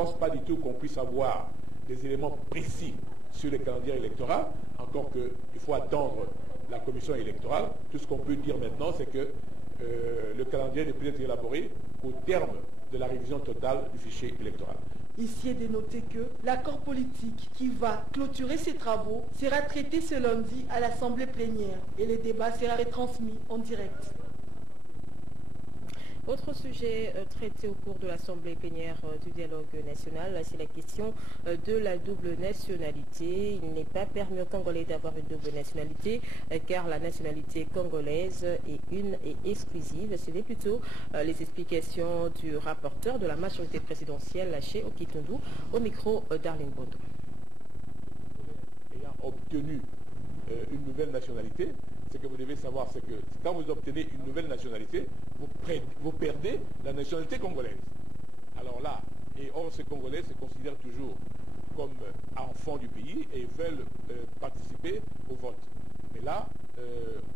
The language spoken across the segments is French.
pense pas du tout qu'on puisse avoir des éléments précis sur le calendrier électoral, encore qu'il faut attendre la commission électorale. Tout ce qu'on peut dire maintenant, c'est que le calendrier ne peut être élaboré qu'au terme de la révision totale du fichier électoral. Ici est de noter que l'accord politique qui va clôturer ces travaux sera traité ce lundi à l'Assemblée plénière et le débat sera retransmis en direct. Autre sujet traité au cours de l'Assemblée plénière du dialogue national, c'est la question de la double nationalité. Il n'est pas permis aux Congolais d'avoir une double nationalité car la nationalité congolaise est une et exclusive. C'était plutôt les explications du rapporteur de la majorité présidentielle, Laché Okitundu, au micro d'Arlene Bondo. Ayant obtenu une nouvelle nationalité, ce que vous devez savoir, c'est que quand vous obtenez une nouvelle nationalité, vous perdez la nationalité congolaise. Alors là, or ces Congolais se considèrent toujours comme enfants du pays et veulent participer au vote. Mais là,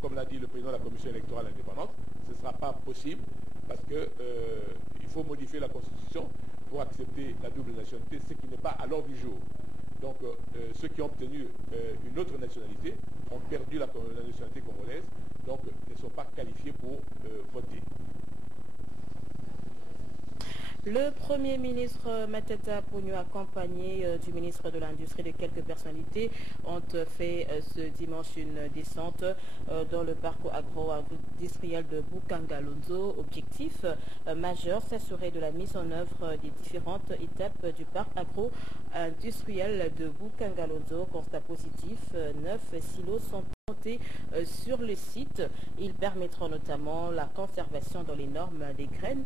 comme l'a dit le président de la commission électorale indépendante, ce ne sera pas possible parce qu'il faut modifier la constitution pour accepter la double nationalité, ce qui n'est pas à l'ordre du jour. Donc ceux qui ont obtenu une autre nationalité ont perdu la nationalité congolaise, donc ne sont pas qualifiés pour voter. Le Premier ministre Matata Ponyo, accompagné du ministre de l'Industrie, de quelques personnalités, ont fait ce dimanche une descente dans le parc agro-industriel de Bukangalonzo. Objectif majeur, s'assurer de la mise en œuvre des différentes étapes du parc agro-industriel de Bukangalonzo. Constat positif, 9 silos sont montés sur le site. Ils permettront notamment la conservation dans les normes des graines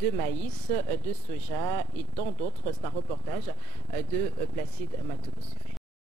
de maïs, de soja et tant d'autres. C'est un reportage de Placide Matoubou.